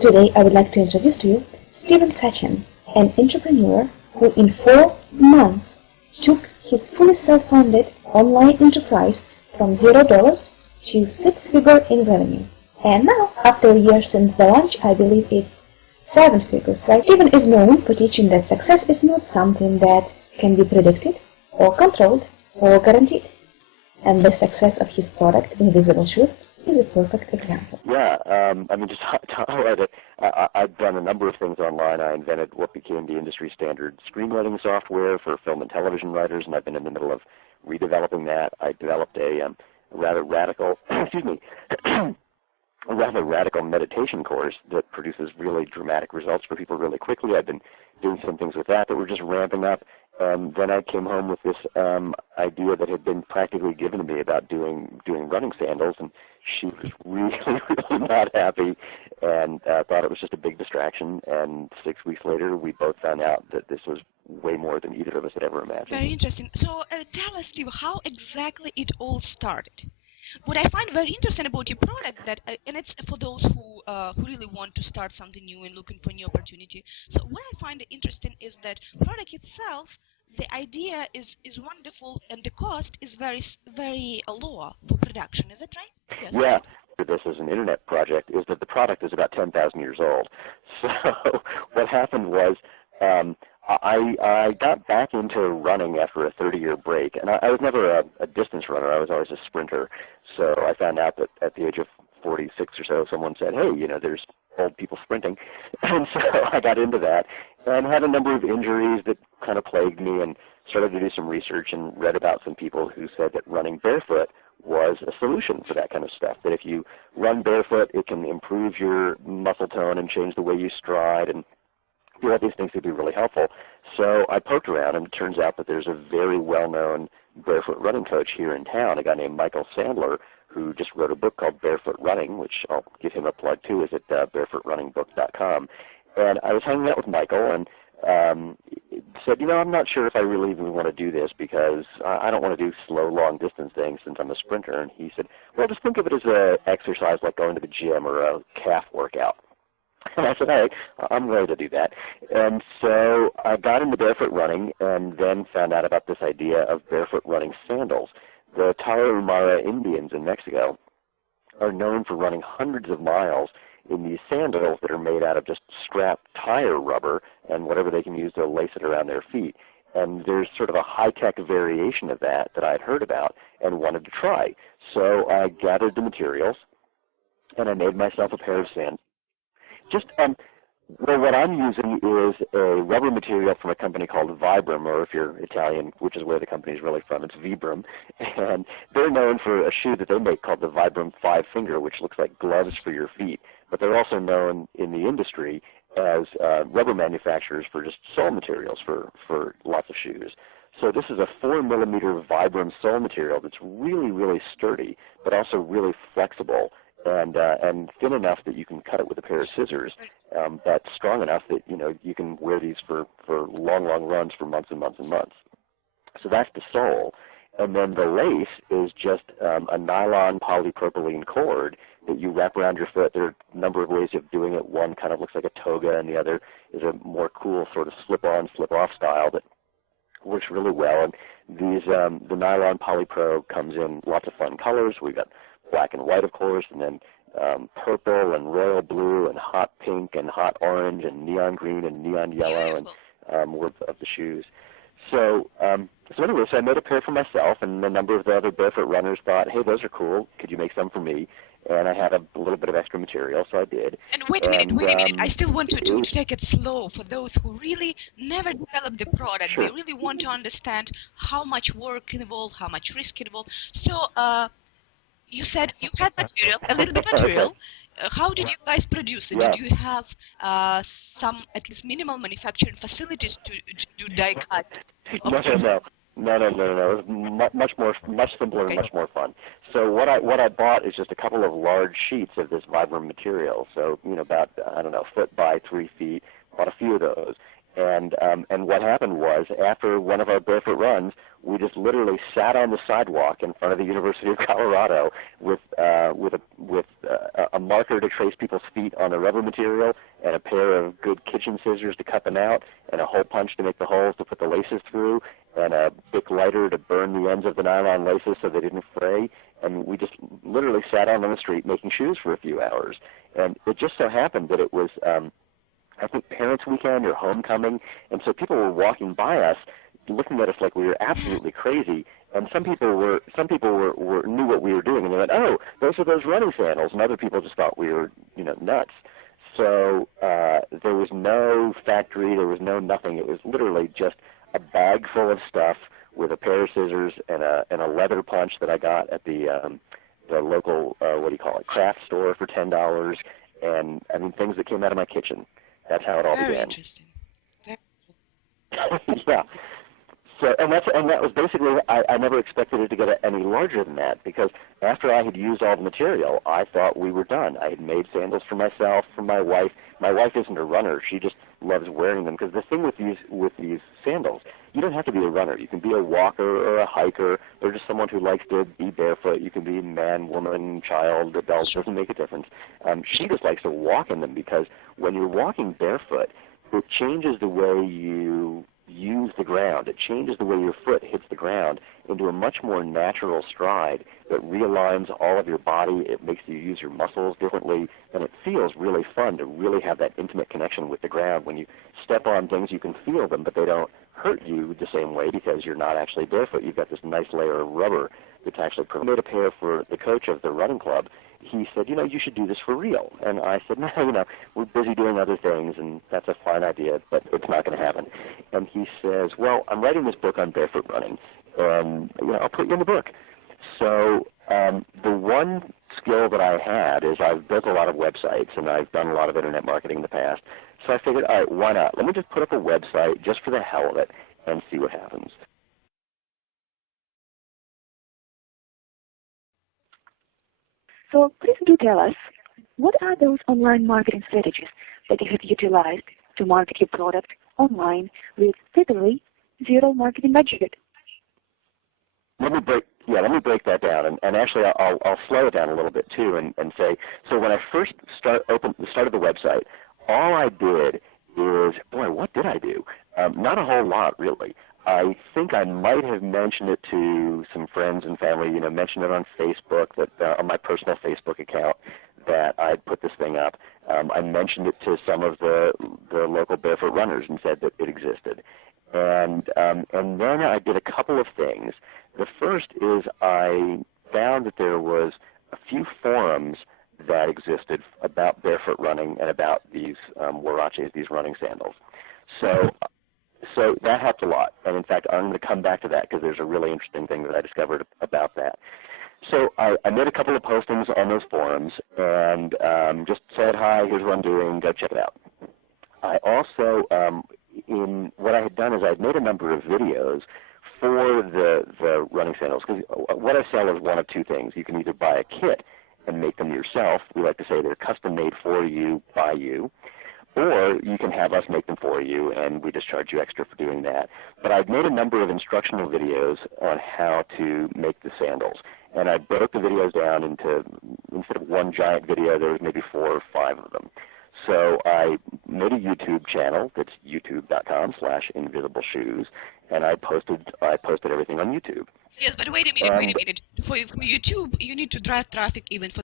Today I would like to introduce to you Stephen Sachin, an entrepreneur who in 4 months took his fully self-funded online enterprise from $0 to 6-figure in revenue. And now, after a year since the launch, I believe it's 7 figures, right? Stephen is known for teaching that success is not something that can be predicted or controlled or guaranteed. And the success of his product, Invisible Shoes, is a perfect example. Yeah, just to highlight it, I've done a number of things online. I invented what became the industry standard screenwriting software for film and television writers, and I've been in the middle of redeveloping that. I developed a rather radical, a rather radical meditation course that produces really dramatic results for people really quickly. I've been doing some things with that we're just ramping up. And then I came home with this idea that had been practically given to me about doing running sandals, and she was really, really not happy and thought it was just a big distraction. And 6 weeks later, we both found out that this was way more than either of us had ever imagined. Very interesting. So tell us, Steve, how exactly it all started. What I find very interesting about your product, that and it's for those who really want to start something new and looking for new opportunity. So what I find interesting is that product itself, the idea is wonderful, and the cost is very low for production. Is that right? Yes. Yeah. This as an internet project is that the product is about 10,000 years old. So what happened was I got back into running after a 30-year break, and I was never a distance runner. I was always a sprinter. So I found out that at the age of 46 or so, someone said, hey, there's old people sprinting. And so I got into that and had a number of injuries that kind of plagued me, and started to do some research and read about some people who said that running barefoot was a solution for that kind of stuff, that if you run barefoot, it can improve your muscle tone and change the way you stride, and all these things would be really helpful. So I poked around, and it turns out that there's a very well-known barefoot running coach here in town, a guy named Michael Sandler, who just wrote a book called Barefoot Running, which I'll give him a plug too, is at barefootrunningbook.com. And I was hanging out with Michael and said, I'm not sure if I really even want to do this, because I don't want to do slow, long-distance things since I'm a sprinter. And he said, well, just think of it as an exercise like going to the gym or a calf workout. And I said, hey, I'm ready to do that. And so I got into barefoot running, and then found out about this idea of barefoot running sandals. The Tarahumara Indians in Mexico are known for running hundreds of miles in these sandals that are made out of just scrap tire rubber and whatever they can use to lace it around their feet. And there's sort of a high-tech variation of that I had heard about and wanted to try. So I gathered the materials, and I made myself a pair of sandals. Well, what I'm using is a rubber material from a company called Vibram, or if you're Italian, which is where the company is really from, it's Vibram. And they're known for a shoe that they make called the Vibram 5-Finger, which looks like gloves for your feet. But they're also known in the industry as rubber manufacturers for just sole materials for lots of shoes. So this is a 4-millimeter Vibram sole material that's really, really sturdy, but also really flexible, and thin enough that you can cut it with a pair of scissors, but strong enough that you can wear these for long, long runs for months and months and months. So that's the sole. And then the lace is just a nylon polypropylene cord that you wrap around your foot. There are a number of ways of doing it. One kind of looks like a toga, and the other is a more cool sort of slip-on, slip-off style that works really well. And these the nylon polypro comes in lots of fun colors. We've got black and white, of course, and then purple and royal blue and hot pink and hot orange and neon green and neon yellow and more of the shoes. So anyway, so I made a pair for myself, and a number of the other barefoot runners thought, hey, those are cool. Could you make some for me? And I had a little bit of extra material, so I did. And wait a minute. I still want to take it slow for those who really never developed the product. Sure. They really want to understand how much work involved, how much risk involved. So you said you had material, a little bit of material. How did you guys produce it? Yeah. Did you have some, at least minimal manufacturing facilities to do die cut? No. It was much simpler and much more fun. So what I bought is just a couple of large sheets of this Vibram material. So about a foot by 3 feet. Bought a few of those. And what happened was, after one of our barefoot runs, we just literally sat on the sidewalk in front of the University of Colorado with a marker to trace people's feet on the rubber material, and a pair of good kitchen scissors to cut them out, and a hole punch to make the holes to put the laces through, and a Bic lighter to burn the ends of the nylon laces so they didn't fray. And we just literally sat out on the street making shoes for a few hours. And it just so happened that it was, I think, Parents' Weekend or homecoming, and so people were walking by us, looking at us like we were absolutely crazy. And some people knew what we were doing, and they went, "Oh, those are those running sandals," and other people just thought we were, nuts. So there was no factory, there was no nothing. It was literally just a bag full of stuff with a pair of scissors and a leather punch that I got at the local craft store for $10, and I mean things that came out of my kitchen. That's how it all Very began. interesting. Yeah. So and that was basically, I never expected it to get any larger than that, because after I had used all the material, I thought we were done. I had made sandals for myself, for my wife. My wife isn't a runner; she just loves wearing them. Because the thing with these sandals, you don't have to be a runner. You can be a walker or a hiker, or just someone who likes to be barefoot. You can be man, woman, child, adult. Doesn't make a difference. She just likes to walk in them, because when you're walking barefoot, it changes the way you use the ground. It changes the way your foot hits the ground into a much more natural stride that realigns all of your body. It makes you use your muscles differently, and it feels really fun to really have that intimate connection with the ground. When you step on things, you can feel them, but they don't hurt you the same way because you're not actually barefoot. You've got this nice layer of rubber that's actually made a pair for the coach of the running club. He said, you should do this for real. And I said, no, we're busy doing other things, and that's a fine idea, but it's not going to happen. And he says, well, I'm writing this book on barefoot running, and I'll put you in the book. So the one skill that I had is I've built a lot of websites, and I've done a lot of internet marketing in the past. So I figured, all right, why not? Let me just put up a website just for the hell of it and see what happens. So please do tell us, what are those online marketing strategies that you have utilized to market your product online with literally zero marketing budget? Let me break that down, and actually I'll slow it down a little bit too, and say, so when I first started the website, all I did is, boy, what did I do? Not a whole lot, really. I think I might have mentioned it to some friends and family, mentioned it on Facebook, on my personal Facebook account, that I'd put this thing up. I mentioned it to some of the local barefoot runners and said that it existed. And then I did a couple of things. The first is I found that there was a few forums that existed about barefoot running and about these huaraches, these running sandals. So that helped a lot. And in fact, I'm going to come back to that because there's a really interesting thing that I discovered about that. So I made a couple of postings on those forums and just said, hi, here's what I'm doing, go check it out. I also, in what I had done is I had made a number of videos for the running sandals, because what I sell is one of two things. You can either buy a kit and make them yourself. We like to say they're custom made for you, by you. Or you can have us make them for you, and we just charge you extra for doing that. But I've made a number of instructional videos on how to make the sandals. And I broke the videos down into, instead of one giant video, there was maybe 4 or 5 of them. So I made a YouTube channel that's youtube.com/invisibleshoes, and I posted everything on YouTube. Yes, but wait a minute. For YouTube, you need to drive traffic even for